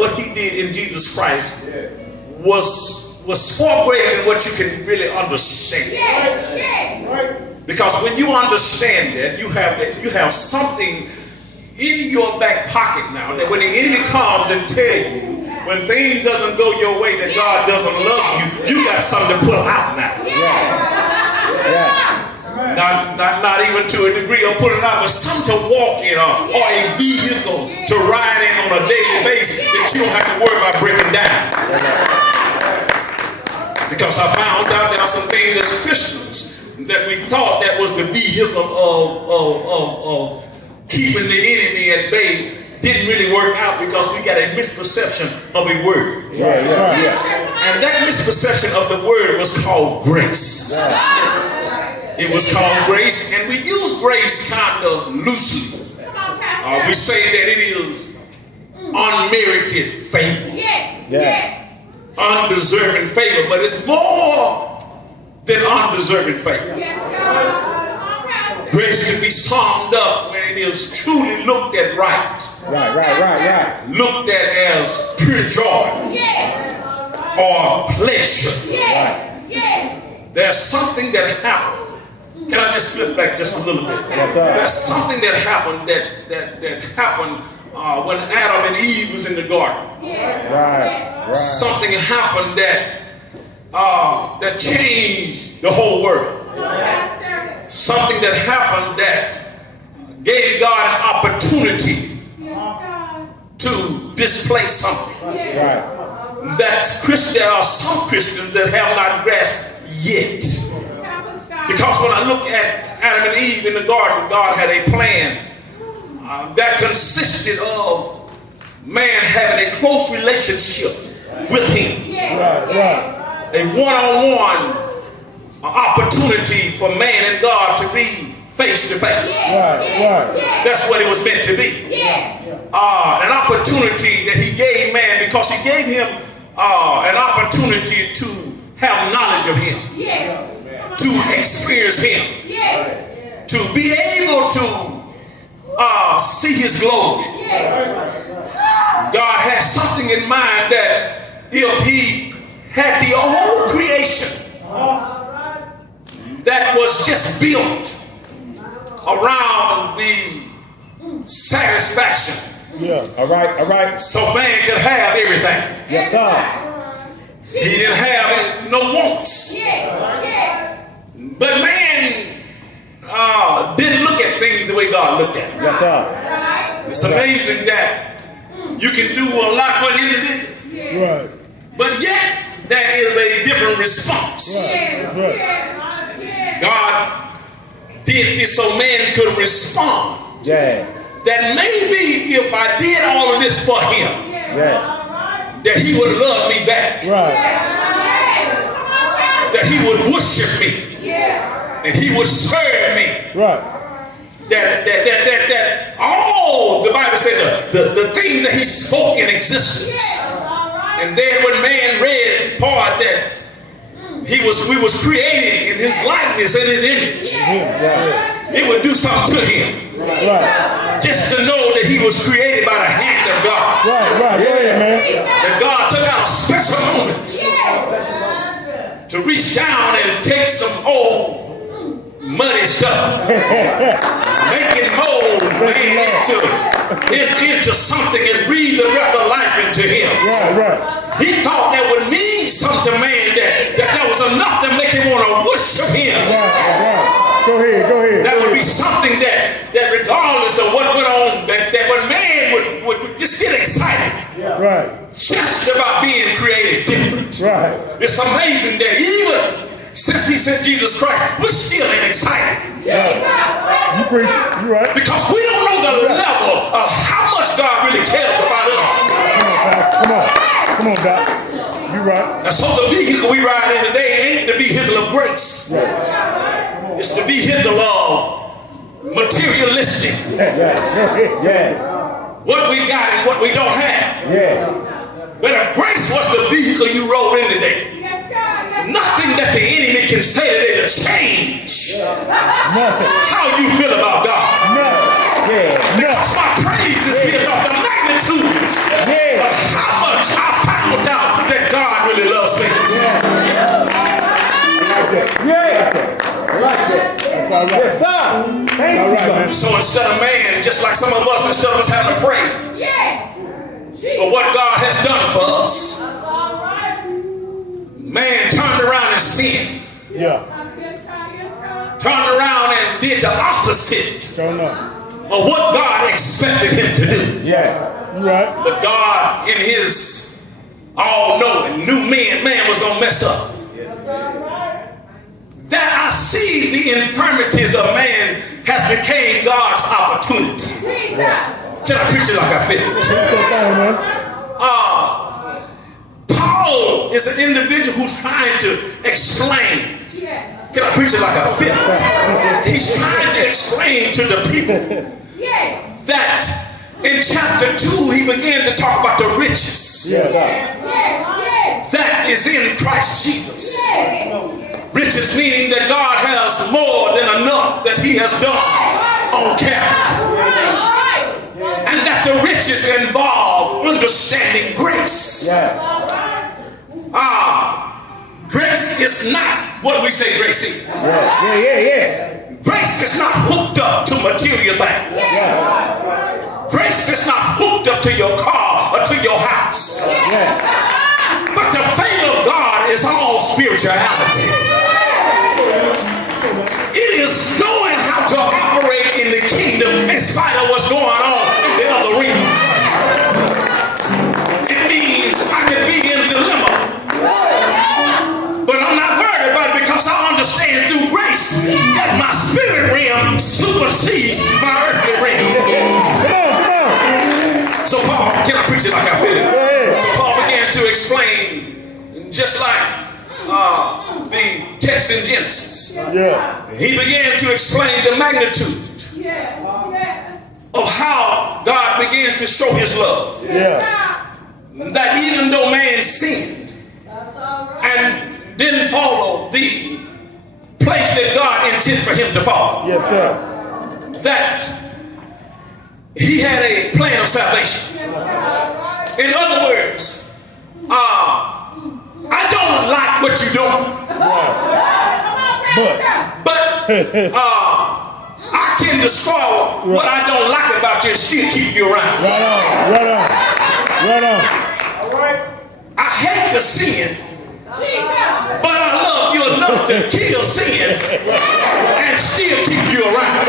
what he did in Jesus Christ was far greater than what you can really understand. Because when you understand that, you have something in your back pocket now, that when the enemy comes and tell you when things doesn't go your way, that God doesn't love you, you got something to pull out now. Not even to a degree of pulling out, but something to walk in, or a vehicle to ride in on a daily basis that you don't have to worry about breaking down. Because I found out there are some things as Christians that we thought that was the vehicle of keeping the enemy at bay didn't really work out, because we got a misperception of a word. And that misperception of the word was called grace. It was called grace, and we use grace kind of loosely. We say that it is unmerited favor. Undeserving favor, but it's more than undeserving favor. Grace can be summed up when it is truly looked at right. Looked at as pure joy or pleasure. There's something that happened. Can I just flip back just a little bit? There's something that happened that happened when Adam and Eve was in the garden. Something happened that changed the whole world. Something that happened that gave God an opportunity to display something that there are some Christians that have not grasped yet. Because when I look at Adam and Eve in the garden, God had a plan that consisted of man having a close relationship with him. A one-on-one opportunity for man and God to be face to face. That's what it was meant to be. An opportunity that he gave man, because he gave him an opportunity to have knowledge of him, to experience him, to be able to see his glory. God had something in mind that if he had the whole creation that was just built around the satisfaction. All right. So man could have everything. He didn't have no wants. But man didn't look at things the way God looked at them. It's amazing that you can do a lot for an individual, but yet there is a different response. God did this so man could respond. That maybe if I did all of this for him, that he would love me back. That he would worship me. And he would serve me. That all the Bible said the things that he spoke in existence. And then when man read the part that we was created in his likeness and his image, it would do something to him. Just to know that he was created by the hand of God. That God took out a special moment to reach down and take some old muddy stuff, make it mold into something and breathe the breath of life into him. He thought that would mean something to man, that was enough to make him want to worship him. Go ahead. That would be something that regardless of what went on, that when man would just get excited. Just about being created different. It's amazing that even since he sent Jesus Christ, we're still excited. You preach. You're right. Because we don't know the level of how much God really cares about us. Come on, Doc. You're right. And so the vehicle we ride in today ain't the vehicle of grace. It's the vehicle of materialistic. What we got and what we don't have. But if grace was the vehicle you rode in today, nothing that the enemy can say today to change how you feel about God. Because my praise is built off the magnitude of how All right. Yes, sir. Thank you, man. So instead of man, just like some of us, instead of us having to praise for what God has done for us, man turned around and sinned. Yeah. Turned around and did the opposite of what God expected him to do. Yeah. Right. But God, in his all-knowing, knew man was going to mess up. That I see the infirmities of man has become God's opportunity. Can I preach it like I feel it? Paul is an individual who's trying to explain. Can I preach it like I feel it? He's trying to explain to the people that in chapter 2 he began to talk about the riches that is in Christ Jesus. Riches meaning that God has more than enough that he has done on Calvary. And that the riches involve understanding grace. Grace is not what we say grace is. Grace is not hooked up to material things. Grace is not hooked up to your car or to your house. But the favor of God is all spirituality. It is knowing how to operate in the kingdom in spite of what's going on in the other arena. It means I can be in a dilemma, but I'm not worried about it because I understand through grace that my spirit realm supersedes my earthly realm. So Paul, can I preach it like I feel it? So Paul begins to explain, just like the text in Genesis. He began to explain the magnitude of how God began to show his love. That even though man sinned and didn't follow the place that God intended for him to follow, that he had a plan of salvation. In other words, I don't like what you're doing, but I can destroy what I don't like about you and still keep you around. Right on. I hate the sin, but I love you enough to kill sin and still keep you around.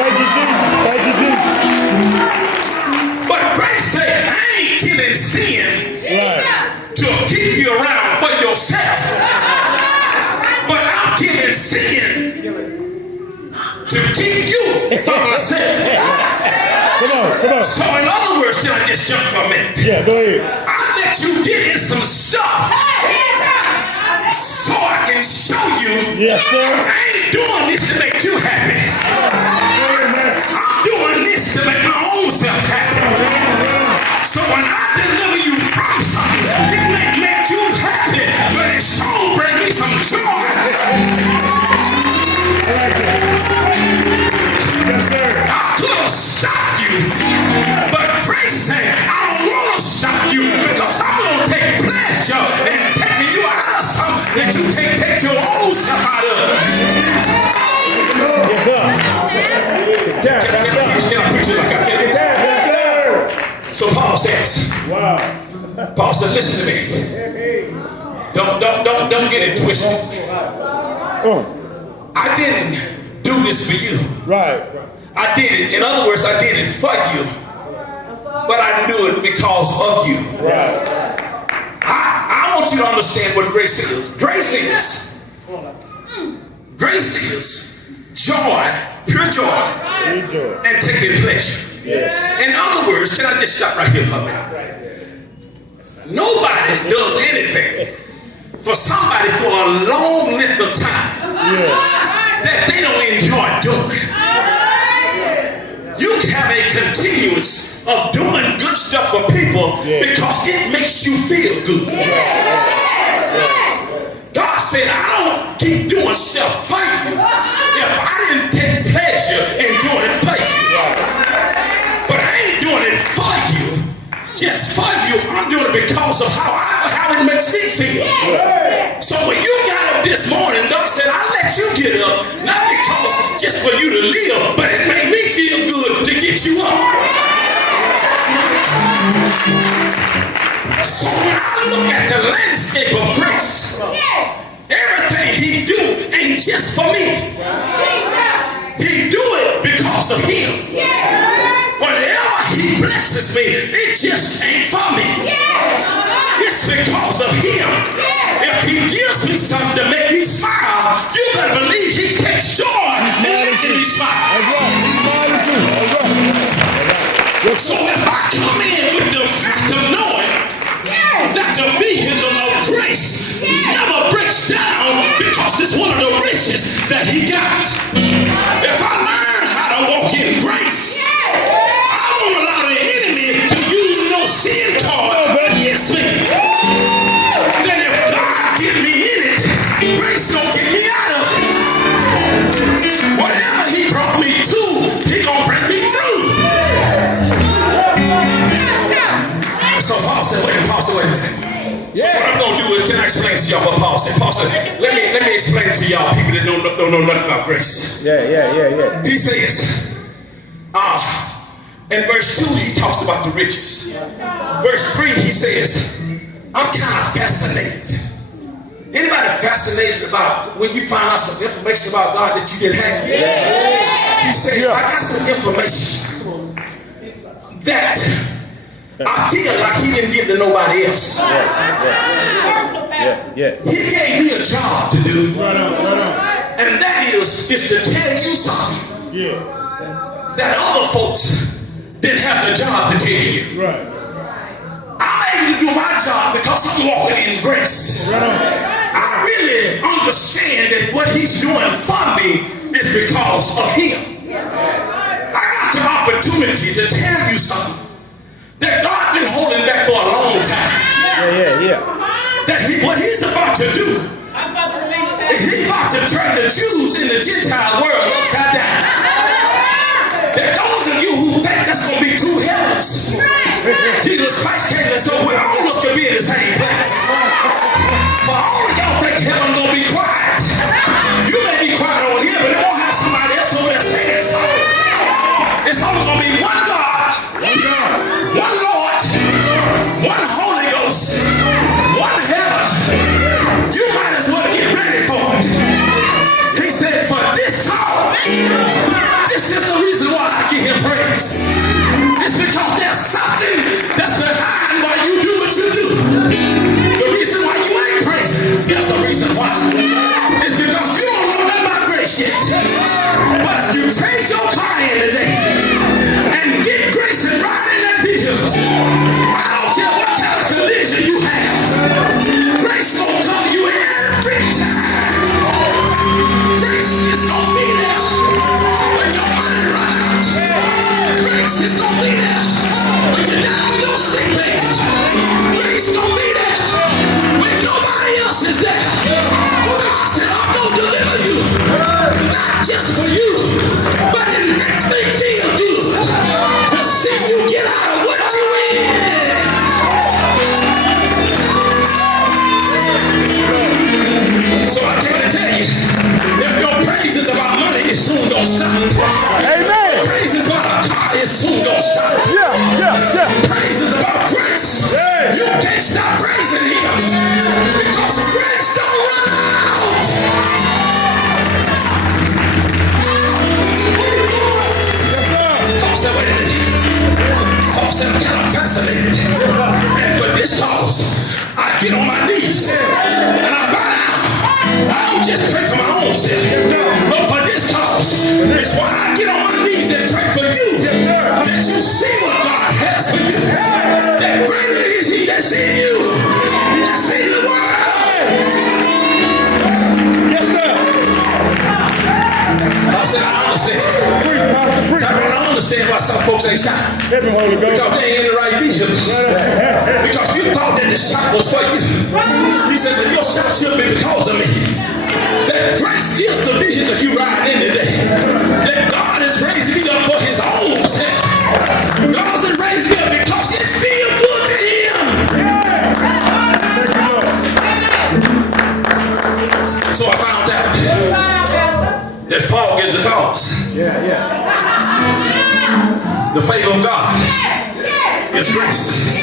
But grace said, I ain't killing sin to keep you around for yourself, but I'm killing sin to keep you from myself. Come on. So in other words, can I just jump for a minute? Yeah, go ahead. I let you get in some stuff so I can show you I ain't doing this to make you happy. I'm doing this to make my own self happy. So when I deliver you from something, it may make you happy, but it sure bring me some joy. I could have stopped you, but grace said, I don't want to stop you because I'm going to take pleasure in taking you out of something that you can't take your own stuff out of. Can I preach it like I feel it? So Paul says, listen to me. Don't get it twisted. I didn't do this for you. I did it. In other words, I did it for you, but I didn't do it because of you. I want you to understand what grace is. Grace is joy, pure joy, and taking pleasure. In other words, can I just stop right here for a minute? Nobody does anything for somebody for a long length of time that they don't enjoy doing. You have a continuance of doing good stuff for people because it makes you feel good. God said, I don't keep doing stuff for you if I didn't take pleasure in doing it for you. But I ain't doing it for you just for you. I'm doing it because of how it makes me feel. So when you got up this morning, God said, I let you get up, not because just for you to live, but it made me feel good to get you up. So when I look at the landscape of grace, everything he do ain't just for me. He do it because of him. Whenever he blesses me, it just ain't for me. It's because of him. If he gives me something to make me smile, you better believe he takes joy in making me smile. So if I come in with the fact of knowing that the vehicle of grace never breaks down because it's one of the riches that he got. If I learn how to walk in grace, I won't allow the enemy to use no sin card against me. Then if God get me in it, grace gonna get me out of it. Whatever he brought me to, he gonna bring me through. So Paul said, wait a minute. So what I'm gonna do is, can I explain to y'all what Paul said? Paul said, let me explain to y'all people that don't know nothing about grace. Yeah. He says, in verse 2 he talks about the riches. Verse 3 he says, I'm kind of fascinated. Anybody fascinated about when you find out some information about God that you didn't have? He says, I got some information that I feel like he didn't give to nobody else. He gave me a job to do. And that is to tell you something that other folks didn't have the job to tell you. I'm able to do my job because I'm walking in grace. I really understand that what he's doing for me is because of him. I got the opportunity to tell you something that God been holding back for a long time. That what he's about to do, he's about to turn the Jews in the Gentile world upside down. That those of you who think that's going to be two heavens, Jesus Christ came and so we all of us could be in the same place. For all of y'all think heaven's going to be quiet. You may be quiet over here, but it won't have somebody else over there saying something. It's only going to be one God, one Lord, one Holy Ghost, one heaven. You might as well get ready for it. He said, for this cause, this is the reason why I give him praise. It's because there's something that's behind why you do what you do. The reason why you ain't praising, there's a reason why. It's because you don't know nothing about grace yet. But if you take your car in today and get grace and ride in that vehicle, I don't care what kind of collision you have, grace gonna come to you every time. Grace is gonna be there when your money run out. Grace is gonna be there when you're down with your sick page. Grace gonna be there when nobody else is there. God said, I'm gonna deliver you, not just for you, but it makes me feel good to see you get out of what you in. So I came to tell you, if your praise is about money, it soon don't stop. Amen. Praise is about a car, it soon don't stop. Praise is about grace. You can't stop praising him because grace don't run out. Paul said, wait a minute. Paul said, I'm kind of fascinated. And for this cause, I get on my knees and I bow down. I don't just pray for my own self, but for this cause, it's why I get on my knees and pray for you. That you see what God has for you. That greater is he that's in you, that's in the world. I said, I understand. I don't understand why some folks ain't shouting. Because they ain't in the right vehicle. Because you thought that the shout was for you. He said that your shout should be because of me. That grace is the vehicle you ride in today. That God has raised me up for his own self. God has raised me up because it feels good to him. The favor of God is grace.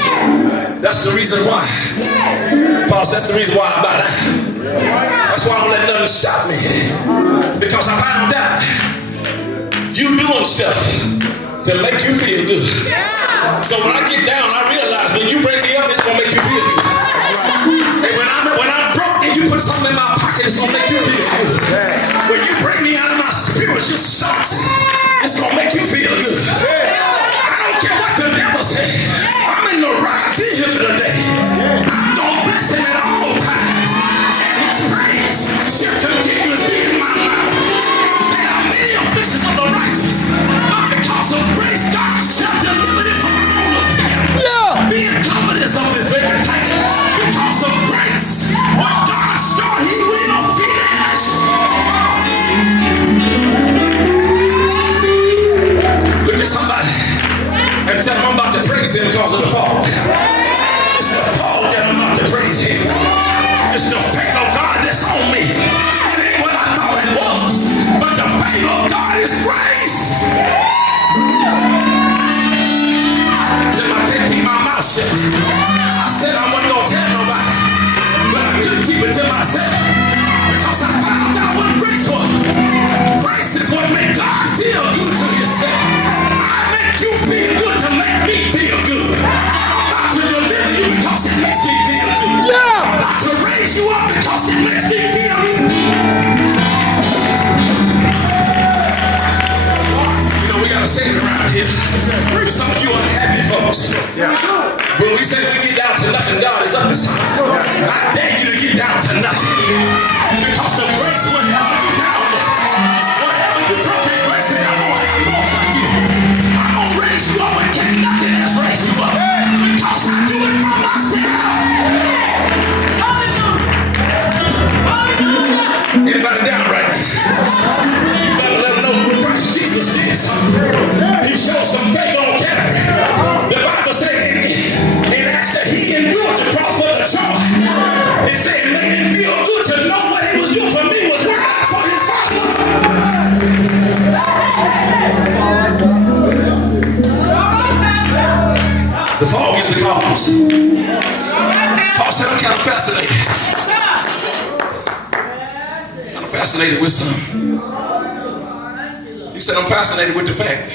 That's the reason why. Paul says that's the reason why I bow down. That's why I don't let nothing stop me. Because I found out you doing stuff to make you feel good. So when I get down, I realize when you bring me up, it's gonna make you feel good. And when I'm broke and you put something in my pocket, it's gonna make you feel good. When you bring me out of my spiritual stocks, it's gonna make you feel good. I don't care what the devil says. I'm in the right vehicle today. I'm gonna bless him at all times. And his praise shall continuously be in my mouth. There are many afflictions of the righteous, but because of grace, God shall deliver them from all of them. Being confident of this very thing, because of grace, what God started, He will finish. Look at somebody and tell them I'm about to praise Him because of the fall. It's the fall that I'm about to praise Him. It's the favor of God that's on me. It ain't what I thought it was, but the favor of God is grace. I can't keep my mouth shut. I said I wasn't going to tell nobody, but I couldn't keep it to myself because I found out what grace was. Grace is what makes God feel good to Himself. I make you feel good to make me feel good. I'm about to deliver you because it makes me feel good. I'm about to raise you up because it makes me feel good. You know, we got to say it around here. Some of you unhappy folks. When we say we get down to nothing, God is up to something. I dare you to get down to nothing. Because the grace will help you down there. Whatever you throw in grace, I'm going to have more for you. I'm going to raise you up and can't nothing else raise you up. Because I do it for myself. Anybody down right now? You better let them know Christ Jesus did something. He showed some faith on Calvary. The Bible said in Acts that He endured the cross for the joy. It said it made Him feel good to know what He was doing for me was working out for His Father. The fog is the cause. Paul said, I'm kind of fascinated. Fascinated with something. He said, I'm fascinated with the fact